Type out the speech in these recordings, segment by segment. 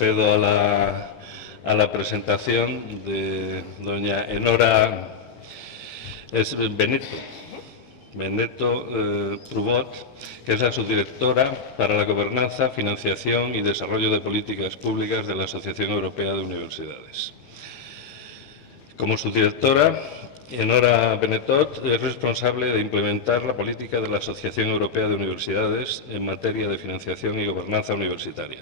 procedo a la presentación de doña Enora Benetto Prubot, que es la subdirectora para la gobernanza, financiación y desarrollo de políticas públicas de la Asociación Europea de Universidades. Como subdirectora, Enora Benetto es responsable de implementar la política de la Asociación Europea de Universidades en materia de financiación y gobernanza universitaria.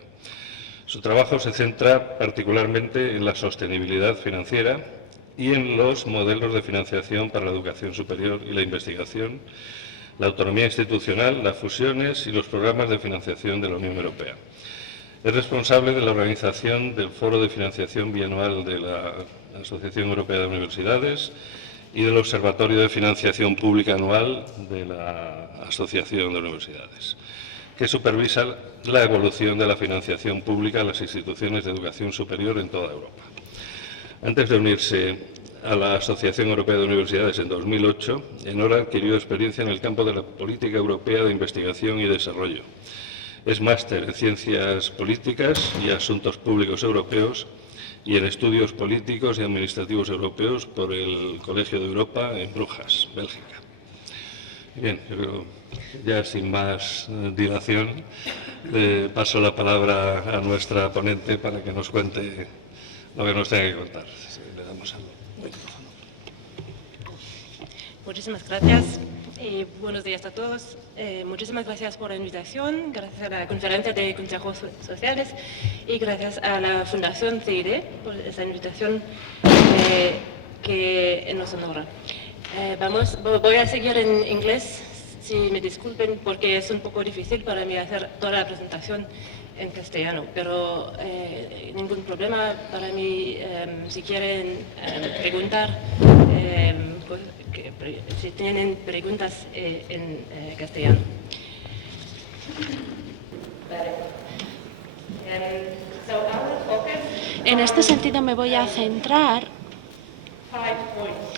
Su trabajo se centra particularmente en la sostenibilidad financiera y en los modelos de financiación para la educación superior y la investigación, la autonomía institucional, las fusiones y los programas de financiación de la Unión Europea. Es responsable de la organización del Foro de Financiación Bianual de la Asociación Europea de Universidades y del Observatorio de Financiación Pública Anual de la Asociación de Universidades, que supervisa la evolución de la financiación pública a las instituciones de educación superior en toda Europa. Antes de unirse a la Asociación Europea de Universidades en 2008, Enora adquirió experiencia en el campo de la política europea de investigación y desarrollo. Es máster en Ciencias Políticas y Asuntos Públicos Europeos y en Estudios Políticos y Administrativos Europeos por el Colegio de Europa en Brujas, Bélgica. Bien, yo creo que ya sin más dilación le paso la palabra a nuestra ponente para que nos cuente lo que nos tenga que contar. Le damos el micrófono. Muchísimas gracias y buenos días a todos. Muchísimas gracias por la invitación, gracias a la Conferencia de Consejos Sociales y gracias a la Fundación CID por esa invitación que nos honra. Voy a seguir en inglés, si me disculpen, porque es un poco difícil para mí hacer toda la presentación en castellano, pero ningún problema para mí. Si quieren preguntar, si tienen preguntas en castellano. En este sentido me voy a centrar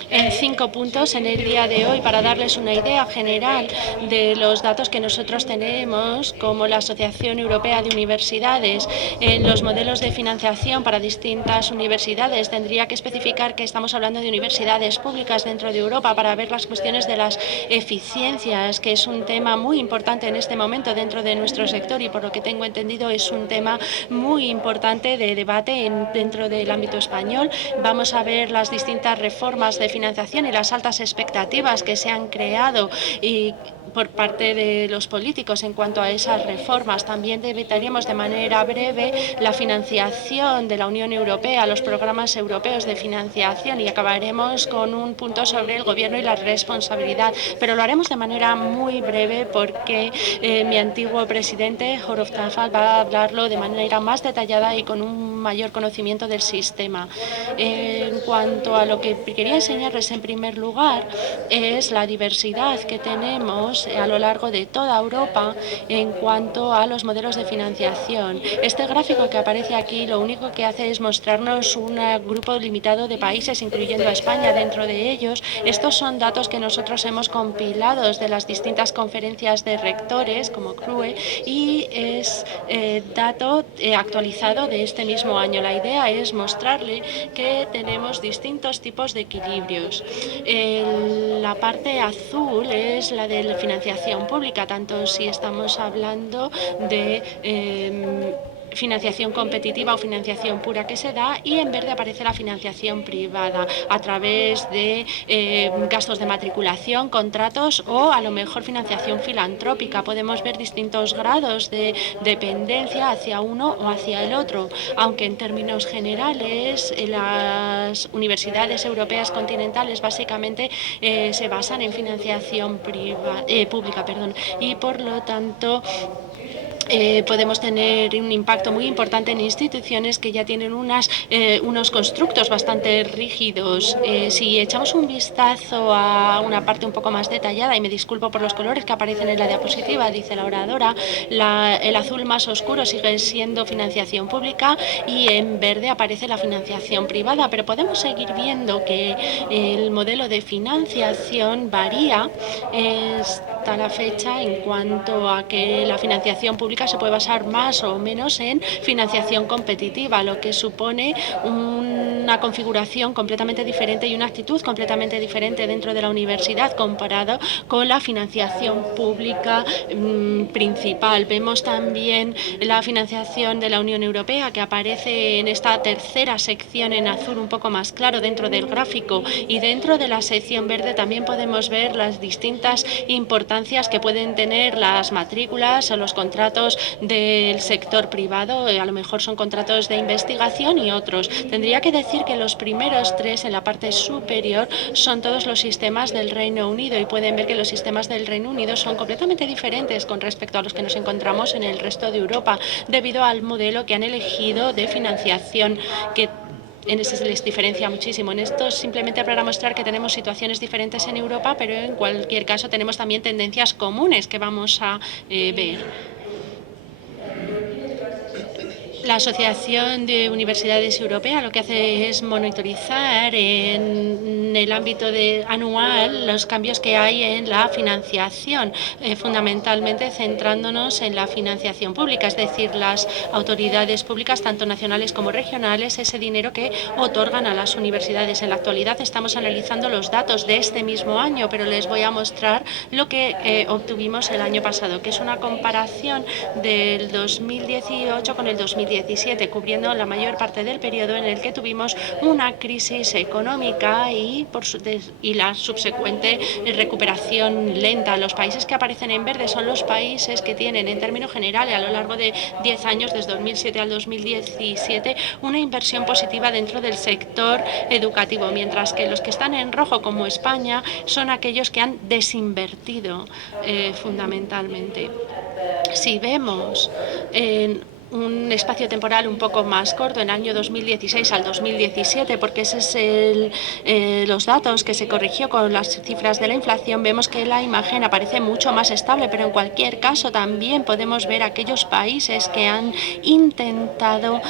en 5 puntos en el día de hoy para darles una idea general de los datos que nosotros tenemos como la Asociación Europea de Universidades en los modelos de financiación para distintas universidades. Tendría que especificar que estamos hablando de universidades públicas dentro de Europa para ver las cuestiones de las eficiencias, que es un tema muy importante en este momento dentro de nuestro sector y por lo que tengo entendido es un tema muy importante de debate dentro del ámbito español. Vamos a ver las distintas reformas de financiación y las altas expectativas que se han creado y por parte de los políticos en cuanto a esas reformas. También debatiremos de manera breve la financiación de la Unión Europea, los programas europeos de financiación y acabaremos con un punto sobre el gobierno y la responsabilidad, pero lo haremos de manera muy breve porque mi antiguo presidente, Horst Tafel, va a hablarlo de manera más detallada y con un mayor conocimiento del sistema. En cuanto a lo que quería enseñarles en primer lugar es la diversidad que tenemos a lo largo de toda Europa en cuanto a los modelos de financiación. Este gráfico que aparece aquí lo único que hace es mostrarnos un grupo limitado de países, incluyendo a España dentro de ellos. Estos son datos que nosotros hemos compilado de las distintas conferencias de rectores, como CRUE, y es dato actualizado de este mismo año. La idea es mostrarle que tenemos distintos tipos de equilibrios. La parte azul es la de la financiación pública, tanto si estamos hablando de financiación competitiva o financiación pura que se da, y en verde aparece la financiación privada a través de gastos de matriculación, contratos o a lo mejor financiación filantrópica. Podemos ver distintos grados de dependencia hacia uno o hacia el otro, aunque en términos generales las universidades europeas continentales básicamente se basan en financiación pública, y por lo tanto podemos tener un impacto muy importante en instituciones que ya tienen unos constructos bastante rígidos. Si echamos un vistazo a una parte un poco más detallada, y me disculpo por los colores que aparecen en la diapositiva, dice la oradora, el azul más oscuro sigue siendo financiación pública y en verde aparece la financiación privada, pero podemos seguir viendo que el modelo de financiación varía hasta la fecha en cuanto a que la financiación pública se puede basar más o menos en financiación competitiva, lo que supone una configuración completamente diferente y una actitud completamente diferente dentro de la universidad comparado con la financiación pública principal. Vemos también la financiación de la Unión Europea, que aparece en esta tercera sección en azul un poco más claro dentro del gráfico, y dentro de la sección verde también podemos ver las distintas importancias que pueden tener las matrículas o los contratos del sector privado. A lo mejor son contratos de investigación y otros. Tendría que decir que los primeros tres en la parte superior son todos los sistemas del Reino Unido, y pueden ver que los sistemas del Reino Unido son completamente diferentes con respecto a los que nos encontramos en el resto de Europa, debido al modelo que han elegido de financiación, que en ese se les diferencia muchísimo. En esto simplemente para mostrar que tenemos situaciones diferentes en Europa, pero en cualquier caso tenemos también tendencias comunes que vamos a ver. La Asociación de Universidades Europea lo que hace es monitorizar en el ámbito anual los cambios que hay en la financiación, fundamentalmente centrándonos en la financiación pública, es decir, las autoridades públicas, tanto nacionales como regionales, ese dinero que otorgan a las universidades. En la actualidad estamos analizando los datos de este mismo año, pero les voy a mostrar lo que obtuvimos el año pasado, que es una comparación del 2018 con el 2017, cubriendo la mayor parte del periodo en el que tuvimos una crisis económica y la subsecuente recuperación lenta. Los países que aparecen en verde son los países que tienen, en términos generales, a lo largo de 10 años, desde 2007 al 2017, una inversión positiva dentro del sector educativo, mientras que los que están en rojo, como España, son aquellos que han desinvertido fundamentalmente. Si vemos un espacio temporal un poco más corto, en el año 2016 al 2017, porque ese es los datos que se corrigió con las cifras de la inflación, vemos que la imagen aparece mucho más estable, pero en cualquier caso también podemos ver aquellos países que han intentado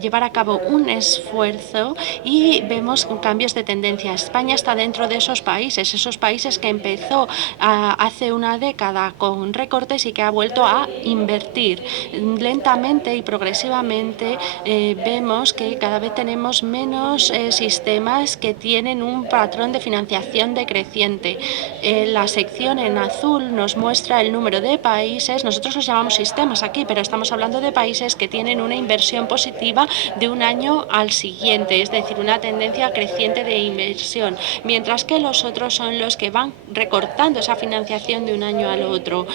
llevar a cabo un esfuerzo, y vemos cambios de tendencia. España está dentro de esos países que empezó hace una década con recortes y que ha vuelto a invertir lentamente y progresivamente. Vemos que cada vez tenemos menos sistemas que tienen un patrón de financiación decreciente. La sección en azul nos muestra el número de países, nosotros los llamamos sistemas aquí, pero estamos hablando de países que tienen una inversión positiva de un año al siguiente, es decir, una tendencia creciente de inversión, mientras que los otros son los que van recortando esa financiación de un año al otro.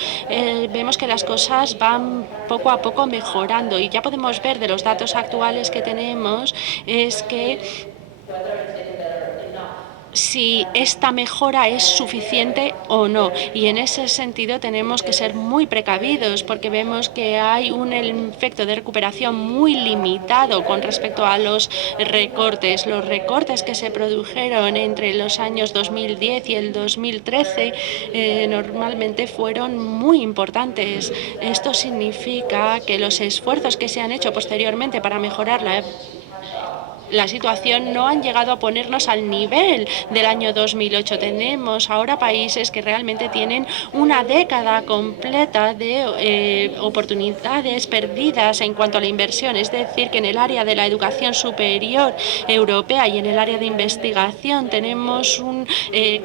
Vemos que las cosas van poco a poco mejorando, y ya podemos ver de los datos actuales que tenemos es que si esta mejora es suficiente o no, y en ese sentido tenemos que ser muy precavidos, porque vemos que hay un efecto de recuperación muy limitado con respecto a los recortes. Los recortes que se produjeron entre los años 2010 y el 2013 normalmente fueron muy importantes. Esto significa que los esfuerzos que se han hecho posteriormente para mejorar la situación no han llegado a ponernos al nivel del año 2008. Tenemos ahora países que realmente tienen una década completa de oportunidades perdidas en cuanto a la inversión. Es decir, que en el área de la educación superior europea y en el área de investigación tenemos un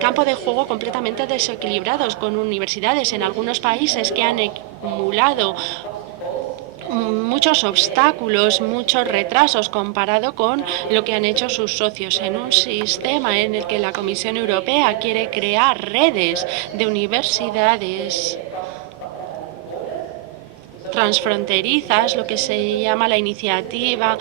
campo de juego completamente desequilibrados, con universidades en algunos países que han acumulado muchos obstáculos, muchos retrasos comparado con lo que han hecho sus socios, en un sistema en el que la Comisión Europea quiere crear redes de universidades transfronterizas, lo que se llama la iniciativa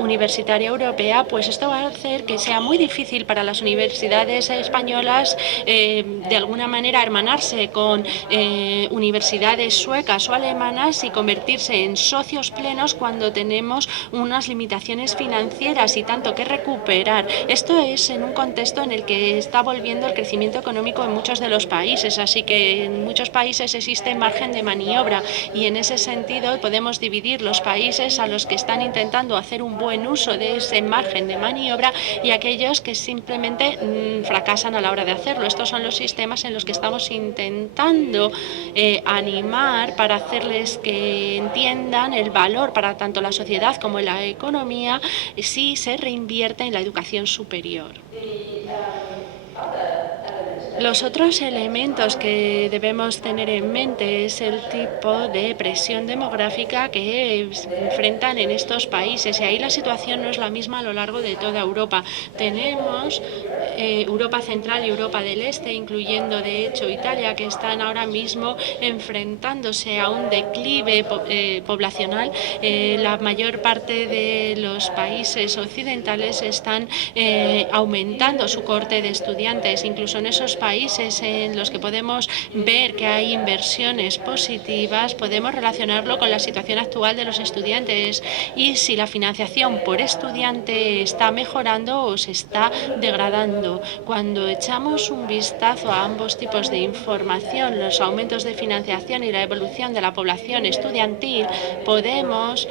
universitaria europea. Pues esto va a hacer que sea muy difícil para las universidades españolas de alguna manera hermanarse con universidades suecas o alemanas y convertirse en socios plenos cuando tenemos unas limitaciones financieras y tanto que recuperar. Esto es en un contexto en el que está volviendo el crecimiento económico en muchos de los países, así que en muchos países existe margen de maniobra, y en ese sentido, podemos dividir los países a los que están intentando hacer un buen uso de ese margen de maniobra y aquellos que simplemente fracasan a la hora de hacerlo. Estos son los sistemas en los que estamos intentando animar para hacerles que entiendan el valor para tanto la sociedad como la economía si se reinvierte en la educación superior. Los otros elementos que debemos tener en mente es el tipo de presión demográfica que enfrentan en estos países, y ahí la situación no es la misma a lo largo de toda Europa. Tenemos Europa Central y Europa del Este, incluyendo de hecho Italia, que están ahora mismo enfrentándose a un declive poblacional. La mayor parte de los países occidentales están aumentando su cohorte de estudiantes, incluso en esos países en los que podemos ver que hay inversiones positivas, podemos relacionarlo con la situación actual de los estudiantes y si la financiación por estudiante está mejorando o se está degradando. Cuando echamos un vistazo a ambos tipos de información, los aumentos de financiación y la evolución de la población estudiantil, podemos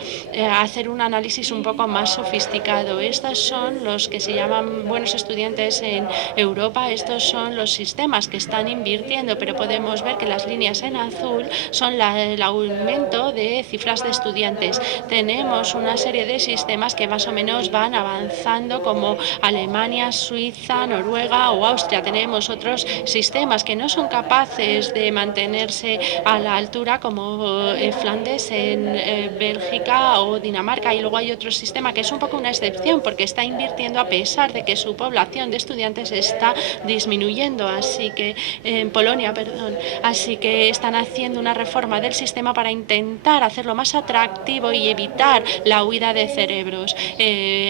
hacer un análisis un poco más sofisticado. Estos son los que se llaman buenos estudiantes en Europa. Estos son los sistemas que están invirtiendo, pero podemos ver que las líneas en azul son el aumento de cifras de estudiantes. Tenemos una serie de sistemas que más o menos van avanzando, como Alemania, Suiza, Noruega o Austria. Tenemos otros sistemas que no son capaces de mantenerse a la altura, como Flandes en Bélgica o Dinamarca, y luego hay otro sistema que es un poco una excepción porque está invirtiendo a pesar de que su población de estudiantes está disminuyendo, en Polonia, así que están haciendo una reforma del sistema para intentar hacerlo más atractivo y evitar la huida de cerebros.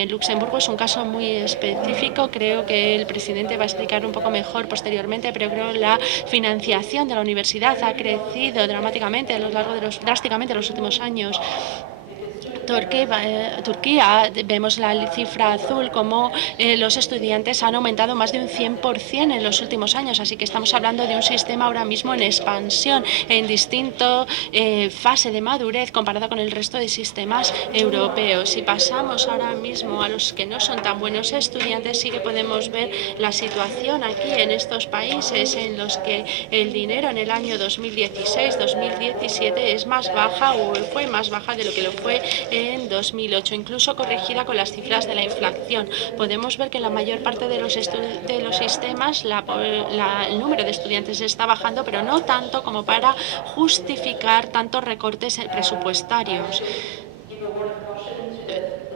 Luxemburgo es un caso muy específico, creo que el presidente va a explicar un poco mejor posteriormente, pero creo que la financiación de la universidad ha crecido drásticamente a lo largo de los últimos años. Turquía, vemos la cifra azul, como los estudiantes han aumentado más de un 100% en los últimos años, así que estamos hablando de un sistema ahora mismo en expansión, en distinta fase de madurez comparado con el resto de sistemas europeos. Si pasamos ahora mismo a los que no son tan buenos estudiantes, sí que podemos ver la situación aquí en estos países en los que el dinero en el año 2016-2017 es más baja o fue más baja de lo que lo fue en 2008, incluso corregida con las cifras de la inflación. Podemos ver que en la mayor parte de los sistemas el número de estudiantes está bajando, pero no tanto como para justificar tantos recortes presupuestarios.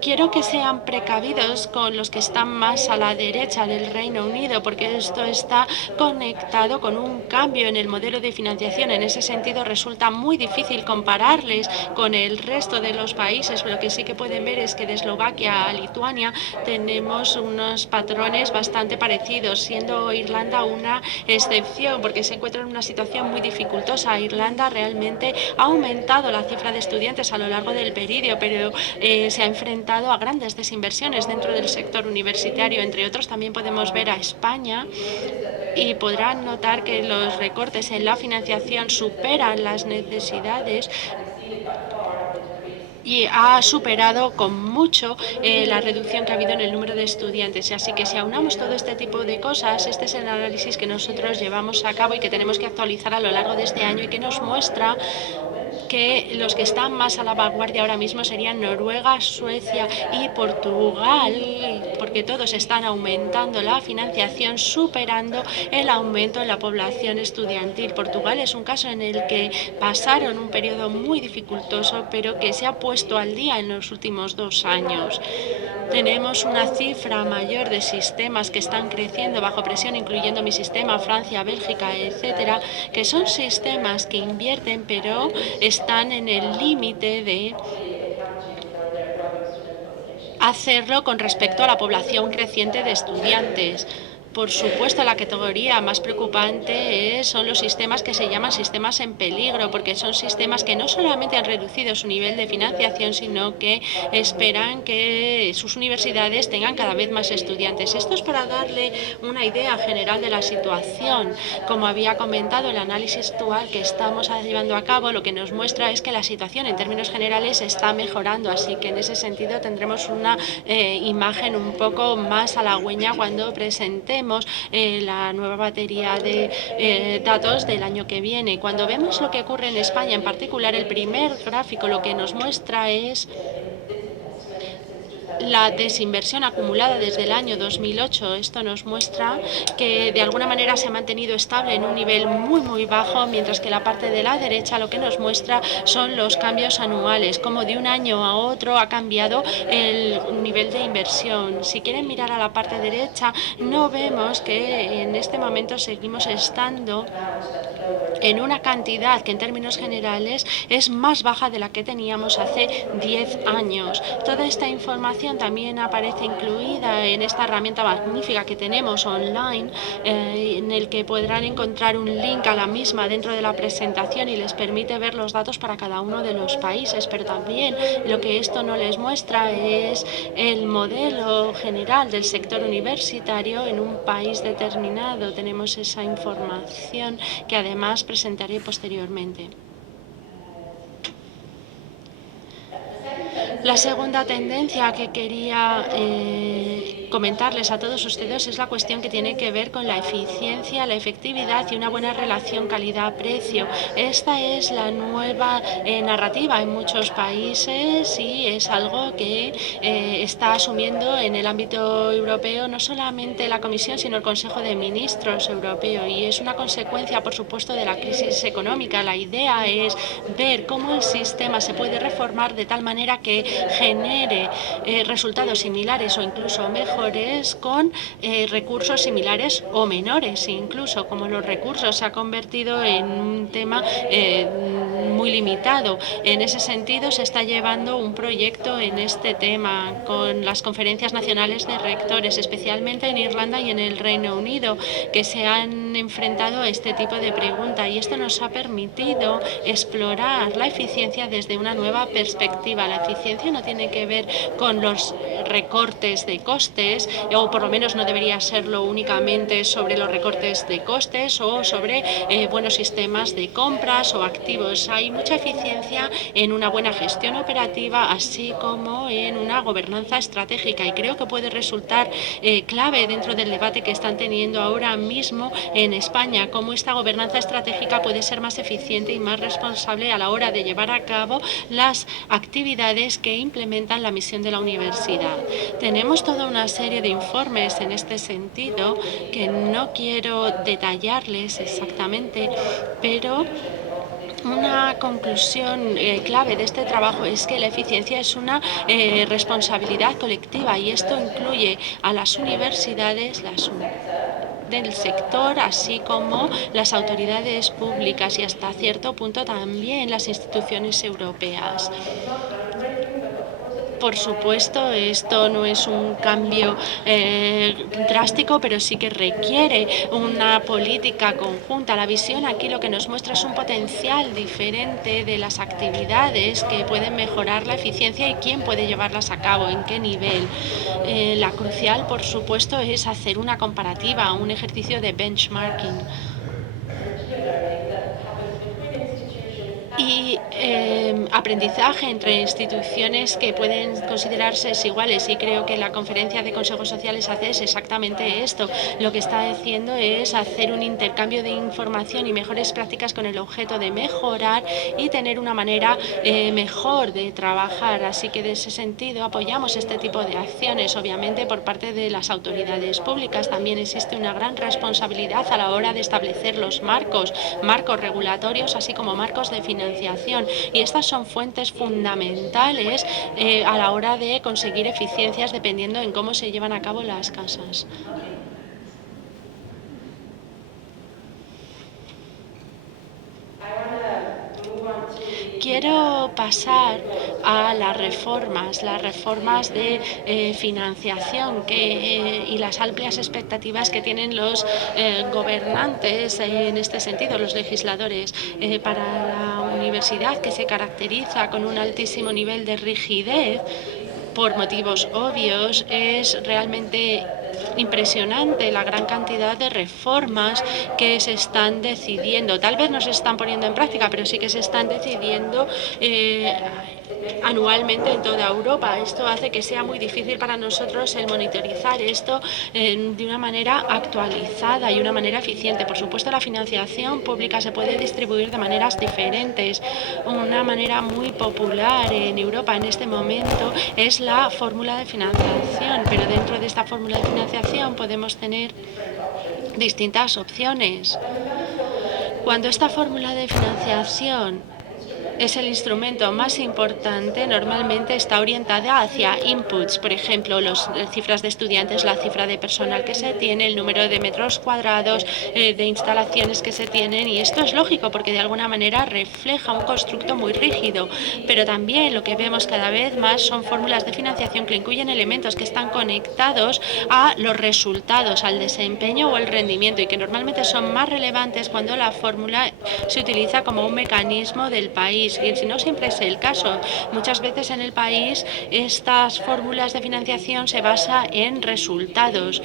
Quiero que sean precavidos con los que están más a la derecha del Reino Unido, porque esto está conectado con un cambio en el modelo de financiación. En ese sentido, resulta muy difícil compararles con el resto de los países. Lo que sí que pueden ver es que de Eslovaquia a Lituania tenemos unos patrones bastante parecidos, siendo Irlanda una excepción, porque se encuentra en una situación muy dificultosa. Irlanda realmente ha aumentado la cifra de estudiantes a lo largo del periodo, pero se ha enfrentado a grandes desinversiones dentro del sector universitario. Entre otros, también podemos ver a España y podrán notar que los recortes en la financiación superan las necesidades y ha superado con mucho la reducción que ha habido en el número de estudiantes. Así que si aunamos todo este tipo de cosas, este es el análisis que nosotros llevamos a cabo y que tenemos que actualizar a lo largo de este año y que nos muestra que los que están más a la vanguardia ahora mismo serían Noruega, Suecia y Portugal, porque todos están aumentando la financiación, superando el aumento en la población estudiantil. Portugal es un caso en el que pasaron un periodo muy dificultoso, pero que se ha puesto al día en los últimos 2 años. Tenemos una cifra mayor de sistemas que están creciendo bajo presión, incluyendo mi sistema, Francia, Bélgica, etcétera, que son sistemas que invierten, pero están en el límite de hacerlo con respecto a la población creciente de estudiantes. Por supuesto, la categoría más preocupante son los sistemas que se llaman sistemas en peligro, porque son sistemas que no solamente han reducido su nivel de financiación, sino que esperan que sus universidades tengan cada vez más estudiantes. Esto es para darle una idea general de la situación. Como había comentado, el análisis actual que estamos llevando a cabo lo que nos muestra es que la situación en términos generales está mejorando, así que en ese sentido tendremos una imagen un poco más halagüeña cuando presentemos la nueva batería de datos del año que viene. Cuando vemos lo que ocurre en España, en particular, el primer gráfico lo que nos muestra es la desinversión acumulada desde el año 2008. Esto nos muestra que de alguna manera se ha mantenido estable en un nivel muy bajo, mientras que la parte de la derecha lo que nos muestra son los cambios anuales, como de un año a otro ha cambiado el nivel de inversión. Si quieren mirar a la parte derecha, no vemos que en este momento seguimos estando en una cantidad que en términos generales es más baja de la que teníamos hace 10 años. Toda esta información también aparece incluida en esta herramienta magnífica que tenemos online, en el que podrán encontrar un link a la misma dentro de la presentación y les permite ver los datos para cada uno de los países, pero también lo que esto no les muestra es el modelo general del sector universitario en un país determinado. Tenemos esa información que además presentaré posteriormente. La segunda tendencia que quería comentarles a todos ustedes es la cuestión que tiene que ver con la eficiencia, la efectividad y una buena relación calidad-precio. Esta es la nueva narrativa en muchos países y es algo que está asumiendo en el ámbito europeo no solamente la Comisión, sino el Consejo de Ministros europeo, y es una consecuencia, por supuesto, de la crisis económica. La idea es ver cómo el sistema se puede reformar de tal manera que genere resultados similares o incluso mejores con recursos similares o menores, incluso como los recursos se ha convertido en un tema muy limitado. En ese sentido se está llevando un proyecto en este tema con las conferencias nacionales de rectores, especialmente en Irlanda y en el Reino Unido, que se han enfrentado a este tipo de pregunta, y esto nos ha permitido explorar la eficiencia desde una nueva perspectiva. La eficiencia no tiene que ver con los recortes de costes, o por lo menos no debería serlo únicamente sobre los recortes de costes o sobre buenos sistemas de compras o activos. Hay mucha eficiencia en una buena gestión operativa, así como en una gobernanza estratégica, y creo que puede resultar clave dentro del debate que están teniendo ahora mismo en España, cómo esta gobernanza estratégica puede ser más eficiente y más responsable a la hora de llevar a cabo las actividades que implementan la misión de la universidad. Tenemos toda una serie de informes en este sentido que no quiero detallarles exactamente, pero una conclusión clave de este trabajo es que la eficiencia es una responsabilidad colectiva, y esto incluye a las universidades, del sector, así como las autoridades públicas y hasta cierto punto también las instituciones europeas. Por supuesto, esto no es un cambio drástico, pero sí que requiere una política conjunta. La visión aquí lo que nos muestra es un potencial diferente de las actividades que pueden mejorar la eficiencia y quién puede llevarlas a cabo, en qué nivel. La crucial, por supuesto, es hacer una comparativa, un ejercicio de benchmarking. Y aprendizaje entre instituciones que pueden considerarse desiguales, y creo que la conferencia de consejos sociales hace exactamente esto. Lo que está haciendo es hacer un intercambio de información y mejores prácticas con el objeto de mejorar y tener una manera mejor de trabajar, así que de ese sentido apoyamos este tipo de acciones. Obviamente por parte de las autoridades públicas también existe una gran responsabilidad a la hora de establecer los marcos regulatorios, así como marcos de financiación, y estas son fuentes fundamentales a la hora de conseguir eficiencias dependiendo en cómo se llevan a cabo las casas. Quiero pasar a las reformas de financiación y las amplias expectativas que tienen los gobernantes en este sentido, los legisladores, para la universidad, que se caracteriza con un altísimo nivel de rigidez por motivos obvios. Es realmente impresionante la gran cantidad de reformas que se están decidiendo. Tal vez no se están poniendo en práctica, pero sí que se están decidiendo anualmente en toda Europa. Esto hace que sea muy difícil para nosotros el monitorizar esto de una manera actualizada y una manera eficiente. Por supuesto, la financiación pública se puede distribuir de maneras diferentes. Una manera muy popular en Europa en este momento es la fórmula de financiación, pero dentro de esta fórmula de financiación podemos tener distintas opciones. Cuando esta fórmula de financiación es el instrumento más importante, normalmente está orientada hacia inputs, por ejemplo, las cifras de estudiantes, la cifra de personal que se tiene, el número de metros cuadrados, de instalaciones que se tienen, y esto es lógico porque de alguna manera refleja un constructo muy rígido, pero también lo que vemos cada vez más son fórmulas de financiación que incluyen elementos que están conectados a los resultados, al desempeño o el rendimiento, y que normalmente son más relevantes cuando la fórmula se utiliza como un mecanismo del país. Y si no siempre es el caso, muchas veces en el país estas fórmulas de financiación se basan en resultados,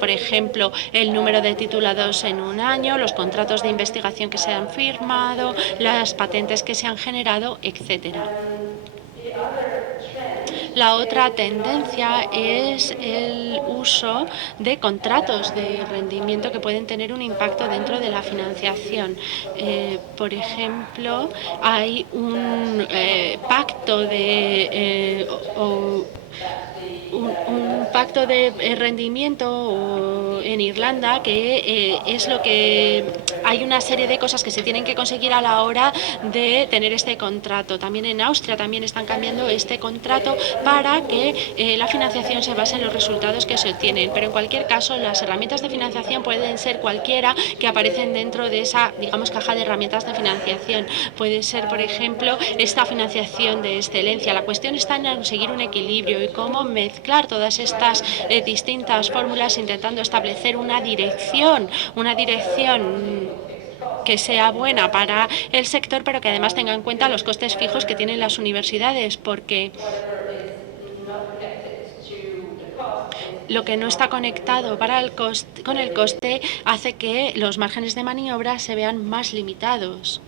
por ejemplo, el número de titulados en un año, los contratos de investigación que se han firmado, las patentes que se han generado, etcétera. La otra tendencia es el uso de contratos de rendimiento que pueden tener un impacto dentro de la financiación. Por ejemplo, hay un pacto de un pacto de rendimiento en Irlanda, que es lo que hay una serie de cosas que se tienen que conseguir a la hora de tener este contrato. También en Austria también están cambiando este contrato para que la financiación se base en los resultados que se obtienen. Pero en cualquier caso, las herramientas de financiación pueden ser cualquiera que aparecen dentro de esa, digamos, caja de herramientas de financiación. Puede ser, por ejemplo, esta financiación de excelencia. La cuestión está en conseguir un equilibrio y cómo mezclar todas estas distintas fórmulas, intentando establecer una dirección que sea buena para el sector, pero que además tenga en cuenta los costes fijos que tienen las universidades, porque lo que no está conectado con el coste hace que los márgenes de maniobra se vean más limitados.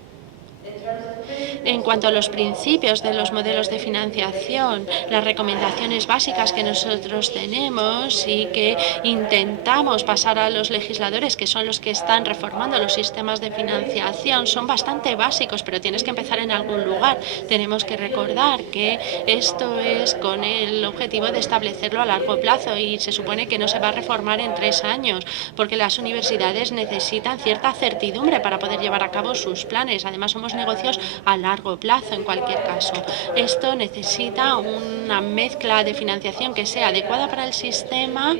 En cuanto a los principios de los modelos de financiación, las recomendaciones básicas que nosotros tenemos y que intentamos pasar a los legisladores, que son los que están reformando los sistemas de financiación, son bastante básicos, pero tienes que empezar en algún lugar. Tenemos que recordar que esto es con el objetivo de establecerlo a largo plazo, y se supone que no se va a reformar en 3 años, porque las universidades necesitan cierta certidumbre para poder llevar a cabo sus planes. Además, somos negocios a largo plazo en cualquier caso. Esto necesita una mezcla de financiación que sea adecuada para el sistema.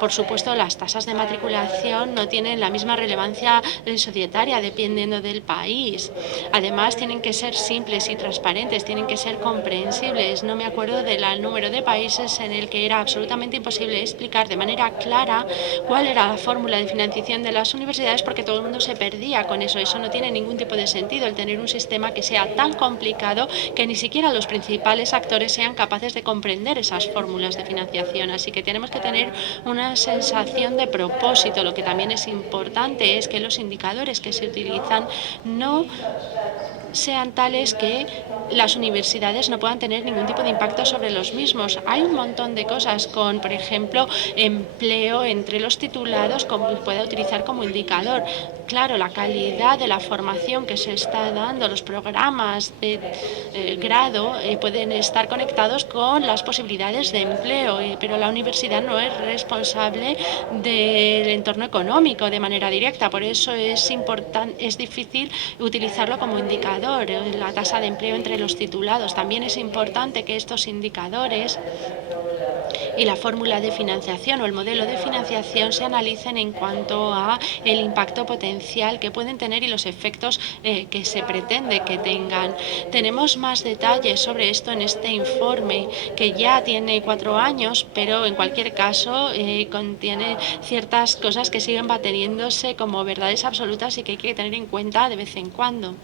Por supuesto, las tasas de matriculación no tienen la misma relevancia societaria dependiendo del país. Además, tienen que ser simples y transparentes, tienen que ser comprensibles. No me acuerdo del número de países en el que era absolutamente imposible explicar de manera clara cuál era la fórmula de financiación de las universidades, porque todo el mundo se perdía con eso. Eso no tiene ningún tipo de sentido, el tener un sistema que sea tan complicado que ni siquiera los principales actores sean capaces de comprender esas fórmulas de financiación. Así que tenemos que tener una sensación de propósito. Lo que también es importante es que los indicadores que se utilizan no sean tales que las universidades no puedan tener ningún tipo de impacto sobre los mismos. Hay un montón de cosas con, por ejemplo, empleo entre los titulados, como puede utilizar como indicador. Claro, la calidad de la formación que se está dando, los programas de grado pueden estar conectados con las posibilidades de empleo, pero la universidad no es responsable del entorno económico de manera directa. Por eso es difícil utilizarlo como indicador. La tasa de empleo entre los titulados. También es importante que estos indicadores y la fórmula de financiación o el modelo de financiación se analicen en cuanto a el impacto potencial que pueden tener y los efectos que se pretende que tengan. Tenemos más detalles sobre esto en este informe, que ya tiene 4 años, pero en cualquier caso contiene ciertas cosas que siguen manteniéndose como verdades absolutas y que hay que tener en cuenta de vez en cuando.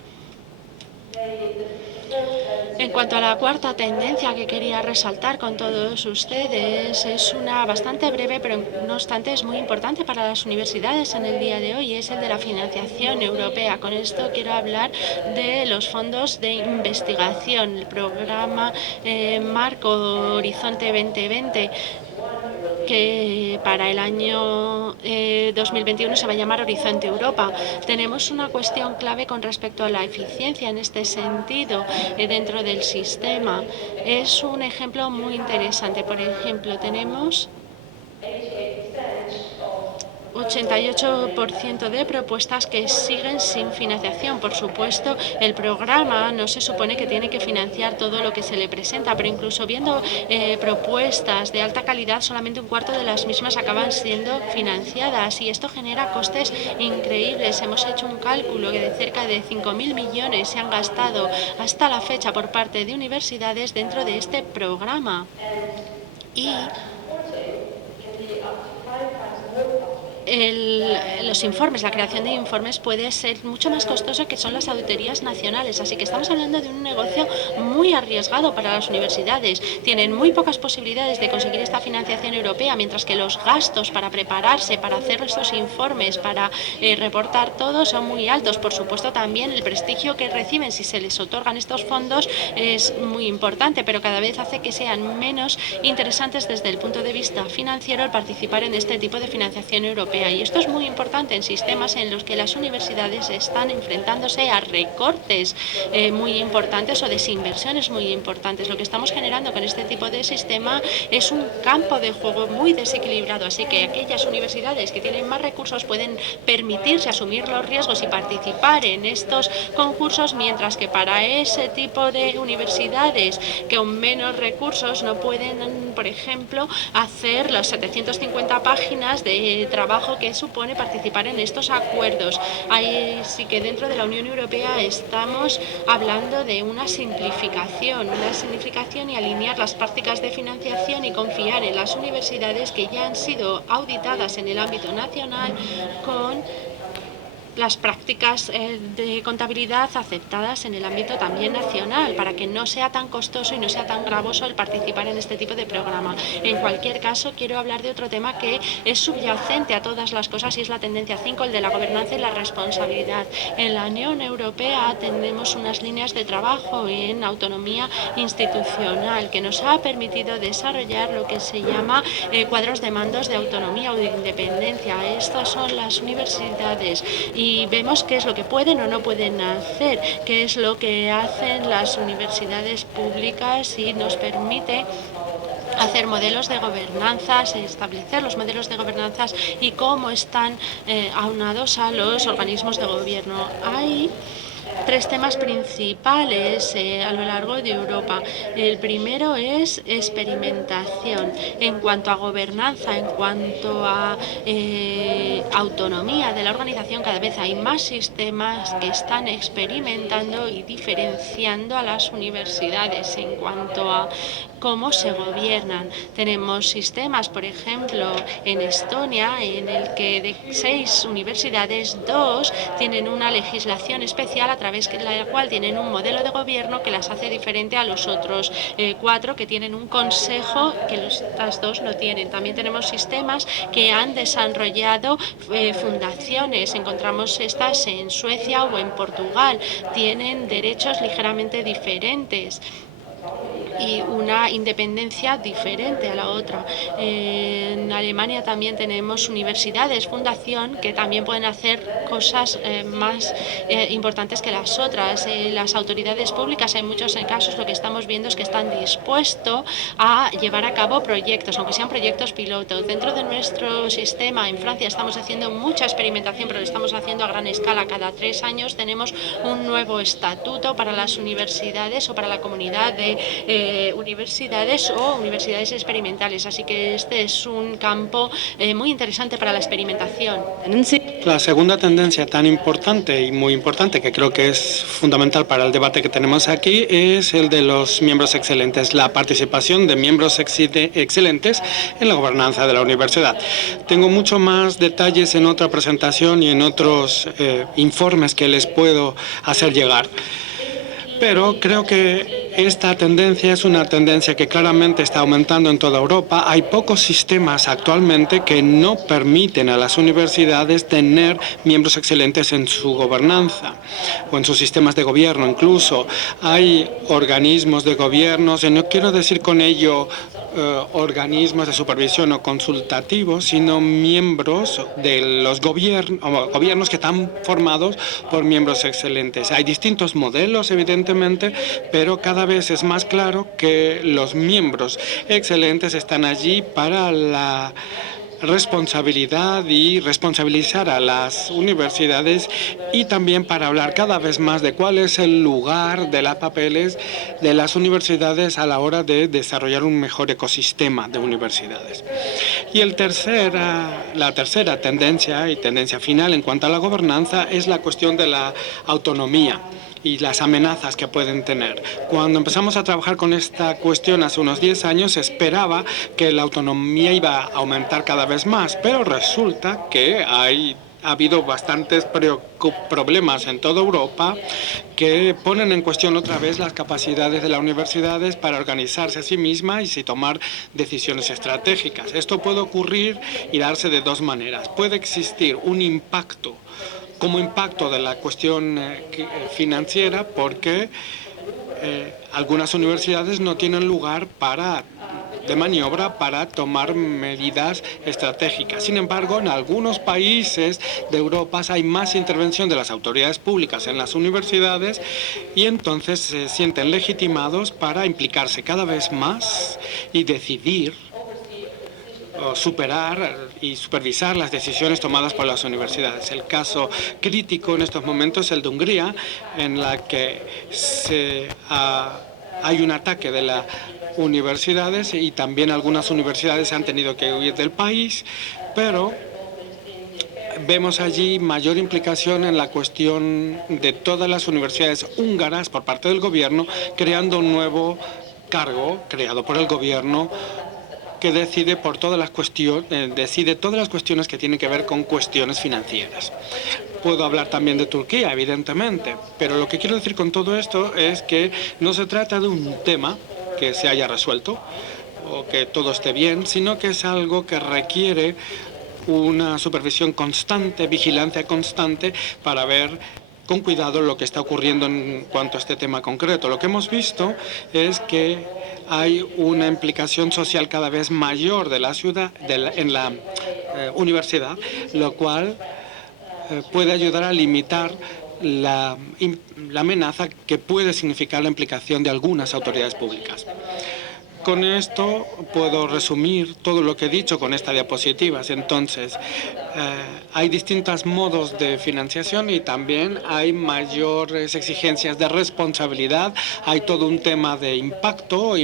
En cuanto a la cuarta tendencia que quería resaltar con todos ustedes, es una bastante breve, pero no obstante es muy importante para las universidades en el día de hoy, es el de la financiación europea. Con esto quiero hablar de los fondos de investigación, el programa Marco Horizonte 2020, que para el año 2021 se va a llamar Horizonte Europa. Tenemos una cuestión clave con respecto a la eficiencia en este sentido dentro del sistema. Es un ejemplo muy interesante. Por ejemplo, tenemos 88% de propuestas que siguen sin financiación. Por supuesto, el programa no se supone que tiene que financiar todo lo que se le presenta, pero incluso viendo propuestas de alta calidad, solamente un cuarto de las mismas acaban siendo financiadas y esto genera costes increíbles. Hemos hecho un cálculo que de cerca de 5.000 millones se han gastado hasta la fecha por parte de universidades dentro de este programa. Y los informes, la creación de informes puede ser mucho más costoso que son las auditorías nacionales, así que estamos hablando de un negocio muy arriesgado para las universidades. Tienen muy pocas posibilidades de conseguir esta financiación europea, mientras que los gastos para prepararse, para hacer estos informes, para reportar todo son muy altos. Por supuesto, también el prestigio que reciben si se les otorgan estos fondos es muy importante, pero cada vez hace que sean menos interesantes desde el punto de vista financiero el participar en este tipo de financiación europea. Y esto es muy importante en sistemas en los que las universidades están enfrentándose a recortes muy importantes o desinversiones muy importantes. Lo que estamos generando con este tipo de sistema es un campo de juego muy desequilibrado, así que aquellas universidades que tienen más recursos pueden permitirse asumir los riesgos y participar en estos concursos, mientras que para ese tipo de universidades que con menos recursos no pueden, por ejemplo, hacer las 750 páginas de trabajo que supone participar en estos acuerdos. Ahí sí que dentro de la Unión Europea estamos hablando de una simplificación y alinear las prácticas de financiación y confiar en las universidades que ya han sido auditadas en el ámbito nacional con las prácticas de contabilidad aceptadas en el ámbito también nacional, para que no sea tan costoso y no sea tan gravoso el participar en este tipo de programa. En cualquier caso, quiero hablar de otro tema que es subyacente a todas las cosas y es la tendencia 5, el de la gobernanza y la responsabilidad. En la Unión Europea tenemos unas líneas de trabajo en autonomía institucional que nos ha permitido desarrollar lo que se llama cuadros de mandos de autonomía o de independencia. Estas son las universidades y vemos qué es lo que pueden o no pueden hacer, qué es lo que hacen las universidades públicas y nos permite hacer modelos de gobernanza, establecer los modelos de gobernanza y cómo están aunados a los organismos de gobierno. Hay 3 temas principales a lo largo de Europa. El primero es experimentación. En cuanto a gobernanza, en cuanto a autonomía de la organización, cada vez hay más sistemas que están experimentando y diferenciando a las universidades en cuanto a cómo se gobiernan. Tenemos sistemas, por ejemplo, en Estonia, en el que de 6 universidades, 2 tienen una legislación especial a través de la cual tienen un modelo de gobierno que las hace diferente a los otros 4 que tienen un consejo que las 2 no tienen. También tenemos sistemas que han desarrollado fundaciones. Encontramos estas en Suecia o en Portugal. Tienen derechos ligeramente diferentes y una independencia diferente a la otra. En Alemania también tenemos universidades, fundación, que también pueden hacer cosas más importantes que las otras. Las autoridades públicas, en muchos casos, lo que estamos viendo es que están dispuestos a llevar a cabo proyectos, aunque sean proyectos piloto. Dentro de nuestro sistema, en Francia, estamos haciendo mucha experimentación, pero lo estamos haciendo a gran escala. Cada 3 años tenemos un nuevo estatuto para las universidades o para la comunidad de universidades o universidades experimentales. Así que este es un campo muy interesante para la experimentación. La segunda tendencia tan importante y muy importante, que creo que es fundamental para el debate que tenemos aquí, es el de los miembros excelentes, la participación de miembros excelentes en la gobernanza de la universidad. Tengo mucho más detalles en otra presentación y en otros informes que les puedo hacer llegar. Pero creo que esta tendencia es una tendencia que claramente está aumentando en toda Europa. Hay pocos sistemas actualmente que no permiten a las universidades tener miembros excelentes en su gobernanza o en sus sistemas de gobierno. Incluso hay organismos de gobiernos, y no quiero decir con ello organismos de supervisión o consultativos, sino miembros de los gobiernos que están formados por miembros excelentes. Hay distintos modelos, evidentemente, pero cada vez es más claro que los miembros excelentes están allí para la responsabilidad y responsabilizar a las universidades y también para hablar cada vez más de cuál es el lugar de los papeles de las universidades a la hora de desarrollar un mejor ecosistema de universidades. Y la tercera tendencia y tendencia final en cuanto a la gobernanza es la cuestión de la autonomía y las amenazas que pueden tener. Cuando empezamos a trabajar con esta cuestión hace unos 10 años, se esperaba que la autonomía iba a aumentar cada vez más, pero resulta que ha habido bastantes problemas en toda Europa que ponen en cuestión otra vez las capacidades de las universidades para organizarse a sí mismas y tomar decisiones estratégicas. Esto puede ocurrir y darse de dos maneras. Puede existir un impacto como impacto de la cuestión financiera, porque algunas universidades no tienen lugar de maniobra para tomar medidas estratégicas. Sin embargo, en algunos países de Europa hay más intervención de las autoridades públicas en las universidades y entonces se sienten legitimados para implicarse cada vez más y decidir superar y supervisar las decisiones tomadas por las universidades. El caso crítico en estos momentos es el de Hungría, en la que hay un ataque de las universidades y también algunas universidades han tenido que huir del país, pero vemos allí mayor implicación en la cuestión de todas las universidades húngaras por parte del gobierno, creando un nuevo cargo creado por el gobierno que decide todas las cuestiones que tienen que ver con cuestiones financieras. Puedo hablar también de Turquía, evidentemente, pero lo que quiero decir con todo esto es que no se trata de un tema que se haya resuelto o que todo esté bien, sino que es algo que requiere una supervisión constante, vigilancia constante para ver con cuidado lo que está ocurriendo en cuanto a este tema concreto. Lo que hemos visto es que hay una implicación social cada vez mayor de la ciudad en la universidad, lo cual puede ayudar a limitar la amenaza que puede significar la implicación de algunas autoridades públicas. Con esto puedo resumir todo lo que he dicho con esta diapositiva. Entonces, hay distintos modos de financiación y también hay mayores exigencias de responsabilidad. Hay todo un tema de impacto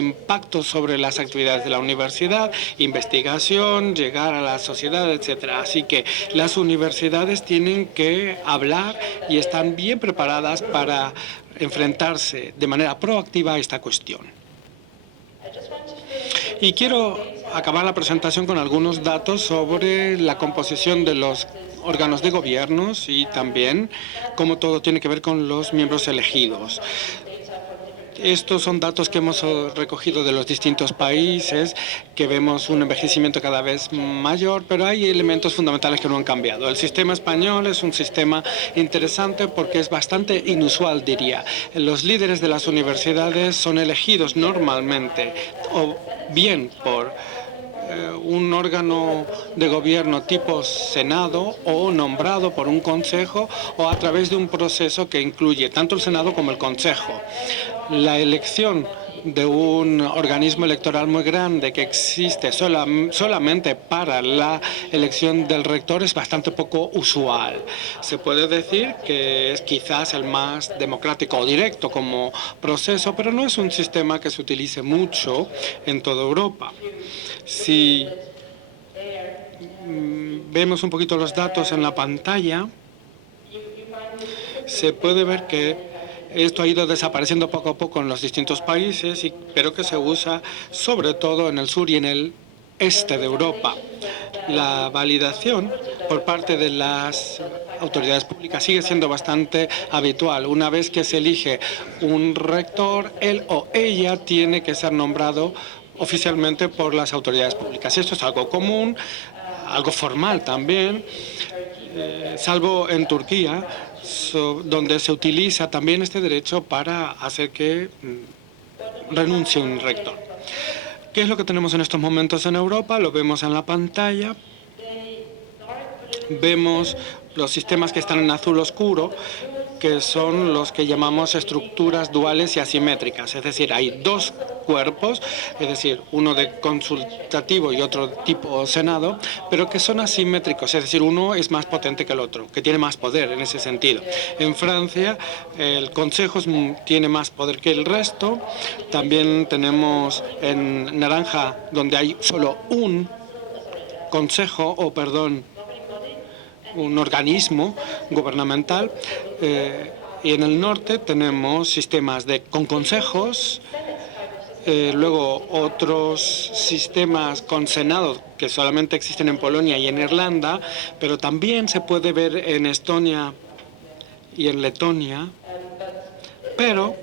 sobre las actividades de la universidad, investigación, llegar a la sociedad, etcétera. Así que las universidades tienen que hablar y están bien preparadas para enfrentarse de manera proactiva a esta cuestión. Y quiero acabar la presentación con algunos datos sobre la composición de los órganos de gobiernos y también cómo todo tiene que ver con los miembros elegidos. Estos son datos que hemos recogido de los distintos países, que vemos un envejecimiento cada vez mayor, pero hay elementos fundamentales que no han cambiado. El sistema español es un sistema interesante porque es bastante inusual, diría. Los líderes de las universidades son elegidos normalmente o bien por un órgano de gobierno tipo Senado o nombrado por un consejo o a través de un proceso que incluye tanto el Senado como el Consejo. La elección de un organismo electoral muy grande que existe solamente para la elección del rector es bastante poco usual. Se puede decir que es quizás el más democrático o directo como proceso, pero no es un sistema que se utilice mucho en toda Europa. Si vemos un poquito los datos en la pantalla, se puede ver que esto ha ido desapareciendo poco a poco en los distintos países, pero que se usa sobre todo en el sur y en el este de Europa. La validación por parte de las autoridades públicas sigue siendo bastante habitual. Una vez que se elige un rector, él o ella tiene que ser nombrado oficialmente por las autoridades públicas. Esto es algo común, algo formal también, salvo en Turquía, donde se utiliza también este derecho para hacer que renuncie un rector. ¿Qué es lo que tenemos en estos momentos en Europa? Lo vemos en la pantalla. Vemos los sistemas que están en azul oscuro, que son los que llamamos estructuras duales y asimétricas. Es decir, hay dos cuerpos, es decir, uno de consultativo y otro tipo Senado, pero que son asimétricos, es decir, uno es más potente que el otro, que tiene más poder en ese sentido. En Francia, el Consejo tiene más poder que el resto. También tenemos en naranja, donde hay solo un consejo, un organismo gubernamental, y en el norte tenemos sistemas con consejos, luego otros sistemas con Senado que solamente existen en Polonia y en Irlanda, pero también se puede ver en Estonia y en Letonia, pero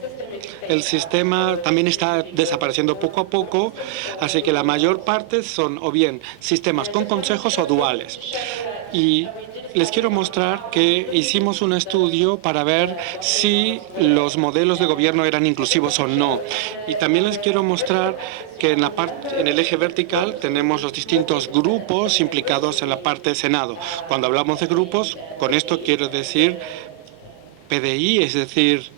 el sistema también está desapareciendo poco a poco, así que la mayor parte son o bien sistemas con consejos o duales. Y les quiero mostrar que hicimos un estudio para ver si los modelos de gobierno eran inclusivos o no. Y también les quiero mostrar que en el eje vertical tenemos los distintos grupos implicados en la parte de Senado. Cuando hablamos de grupos, con esto quiero decir PDI, es decir,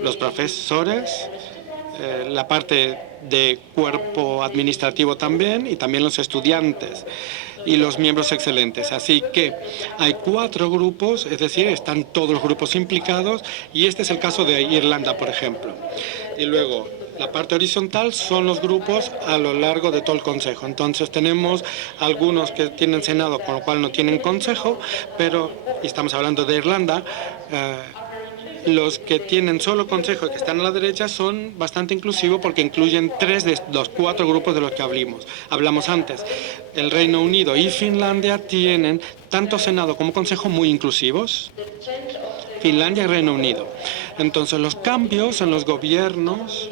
los profesores, la parte de cuerpo administrativo también, y también los estudiantes y los miembros excelentes. Así que hay 4 grupos, es decir, están todos los grupos implicados, y este es el caso de Irlanda, por ejemplo. Y luego, la parte horizontal son los grupos a lo largo de todo el Consejo. Entonces tenemos algunos que tienen Senado, con lo cual no tienen Consejo, pero, y estamos hablando de Irlanda, los que tienen solo consejo y que están a la derecha son bastante inclusivos porque incluyen 3 de los 4 grupos de los que hablamos antes. El Reino Unido y Finlandia tienen tanto Senado como Consejo muy inclusivos. Finlandia y Reino Unido. Entonces los cambios en los gobiernos,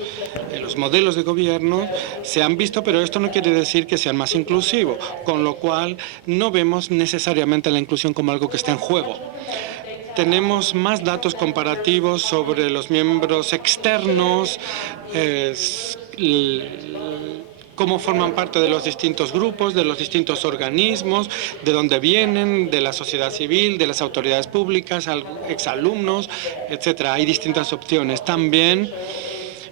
en los modelos de gobierno se han visto, pero esto no quiere decir que sean más inclusivos, con lo cual no vemos necesariamente la inclusión como algo que está en juego. Tenemos más datos comparativos sobre los miembros externos, cómo forman parte de los distintos grupos, de los distintos organismos, de dónde vienen, de la sociedad civil, de las autoridades públicas, exalumnos, etcétera. Hay distintas opciones. También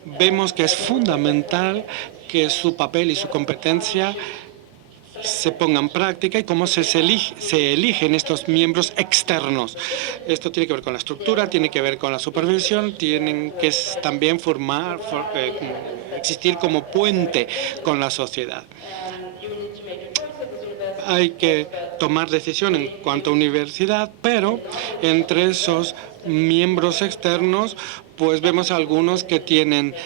vemos que es fundamental que su papel y su competencia se ponga en práctica y cómo se eligen estos miembros externos. Esto tiene que ver con la estructura, tiene que ver con la supervisión, tienen que también existir como puente con la sociedad. Hay que tomar decisión en cuanto a universidad, pero entre esos miembros externos, pues vemos algunos que tienen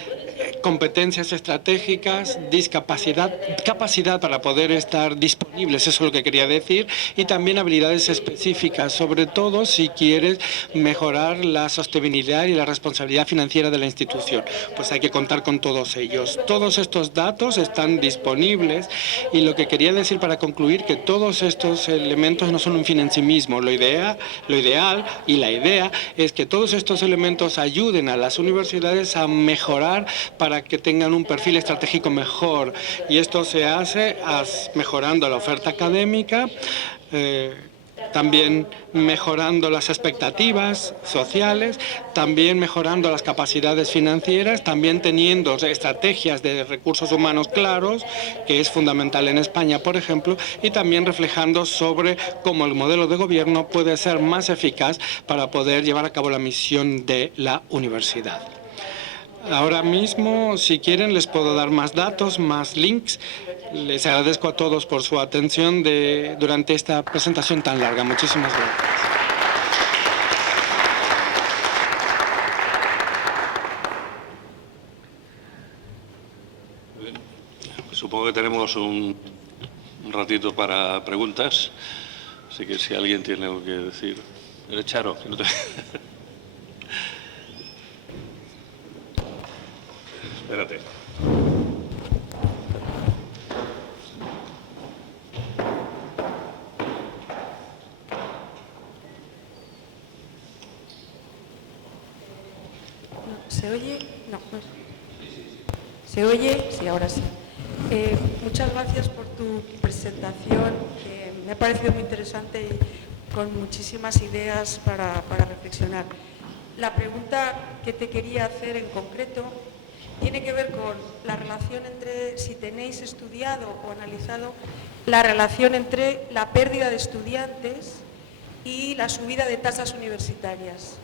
competencias estratégicas, capacidad para poder estar disponibles, eso es lo que quería decir, y también habilidades específicas, sobre todo si quieres mejorar la sostenibilidad y la responsabilidad financiera de la institución. Pues hay que contar con todos ellos. Todos estos datos están disponibles y lo que quería decir para concluir que todos estos elementos no son un fin en sí mismo. Lo ideal y la idea es que todos estos elementos ayuden a las universidades a mejorar para que tengan un perfil estratégico mejor, y esto se hace mejorando la oferta académica, también mejorando las expectativas sociales, también mejorando las capacidades financieras, también teniendo estrategias de recursos humanos claros, que es fundamental en España, por ejemplo, y también reflejando sobre cómo el modelo de gobierno puede ser más eficaz para poder llevar a cabo la misión de la universidad. Ahora mismo, si quieren, les puedo dar más datos, más links. Les agradezco a todos por su atención durante esta presentación tan larga. Muchísimas gracias. Bien. Supongo que tenemos un ratito para preguntas, así que si alguien tiene algo que decir. ¿Eres Charo? No te... Espérate. ¿Se oye? No. ¿Se oye? Sí, ahora sí. Muchas gracias por tu presentación. Me ha parecido muy interesante y con muchísimas ideas para reflexionar. La pregunta que te quería hacer en concreto tiene que ver con la relación entre, si tenéis estudiado o analizado, la relación entre la pérdida de estudiantes y la subida de tasas universitarias,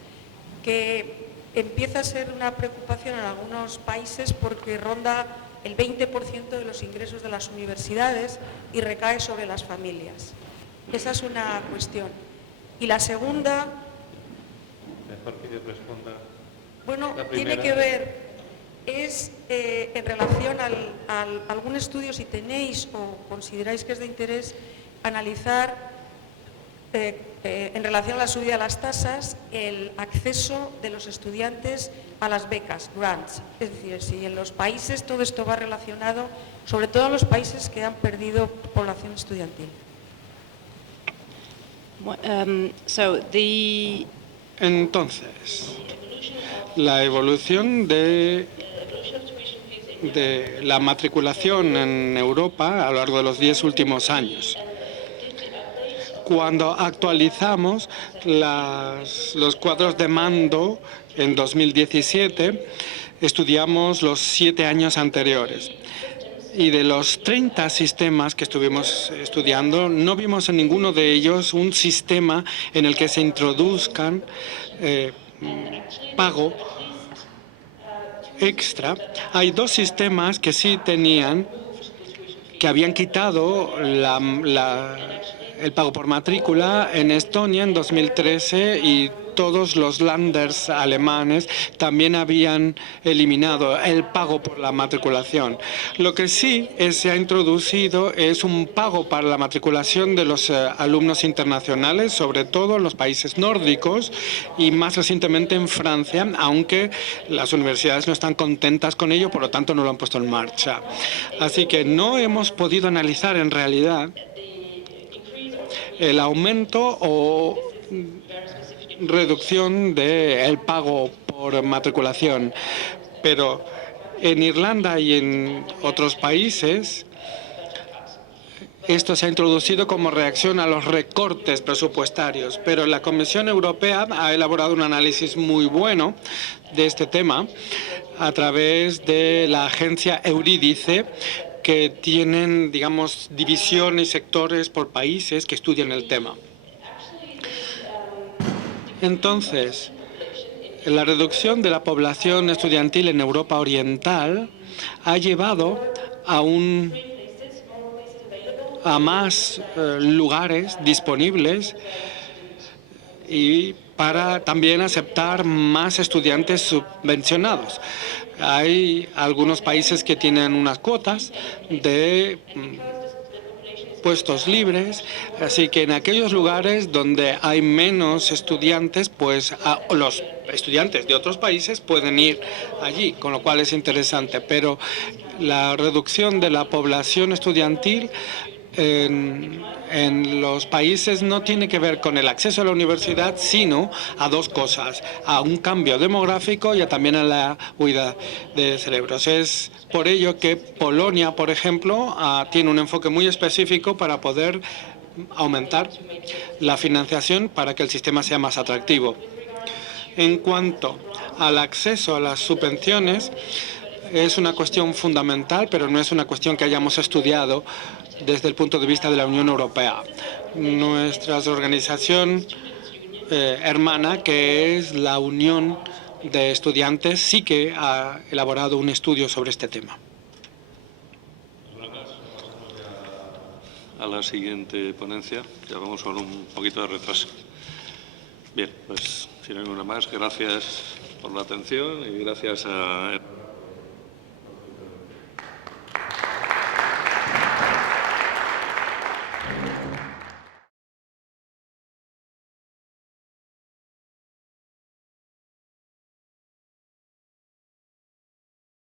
que empieza a ser una preocupación en algunos países porque ronda el 20% de los ingresos de las universidades y recae sobre las familias. Esa es una cuestión. Y la segunda... Mejor que yo responda. Bueno, tiene que ver, es en relación a algún estudio, si tenéis o consideráis que es de interés, analizar en relación a la subida de las tasas, el acceso de los estudiantes a las becas, grants. Es decir, si en los países todo esto va relacionado, sobre todo en los países que han perdido población estudiantil. Entonces, la evolución de la matriculación en Europa a lo largo de los 10 últimos años. Cuando actualizamos los cuadros de mando en 2017, estudiamos los 7 años anteriores. Y de los 30 sistemas que estuvimos estudiando, no vimos en ninguno de ellos un sistema en el que se introduzcan pago extra. Hay 2 sistemas que sí tenían, que habían quitado el pago por matrícula en Estonia en 2013 y todos los Länders alemanes también habían eliminado el pago por la matriculación. Lo que sí se ha introducido es un pago para la matriculación de los alumnos internacionales, sobre todo en los países nórdicos y más recientemente en Francia, aunque las universidades no están contentas con ello, por lo tanto no lo han puesto en marcha. Así que no hemos podido analizar en realidad el aumento o reducción del pago por matriculación, pero en Irlanda y en otros países esto se ha introducido como reacción a los recortes presupuestarios, pero la Comisión Europea ha elaborado un análisis muy bueno de este tema a través de la agencia Eurídice, que tienen, digamos, divisiones y sectores por países que estudian el tema. Entonces, la reducción de la población estudiantil en Europa Oriental ha llevado a más lugares disponibles y para también aceptar más estudiantes subvencionados. Hay algunos países que tienen unas cuotas de puestos libres, así que en aquellos lugares donde hay menos estudiantes, pues los estudiantes de otros países pueden ir allí, con lo cual es interesante. Pero la reducción de la población estudiantil en los países no tiene que ver con el acceso a la universidad, sino a 2 cosas, a un cambio demográfico y también a la huida de cerebros. Es por ello que Polonia, por ejemplo, tiene un enfoque muy específico para poder aumentar la financiación para que el sistema sea más atractivo. En cuanto al acceso a las subvenciones, es una cuestión fundamental, pero no es una cuestión que hayamos estudiado desde el punto de vista de la Unión Europea. Nuestra organización hermana, que es la Unión de Estudiantes, sí que ha elaborado un estudio sobre este tema. A la siguiente ponencia, ya vamos con un poquito de retraso. Bien, pues si no hay ninguna más, gracias por la atención y gracias a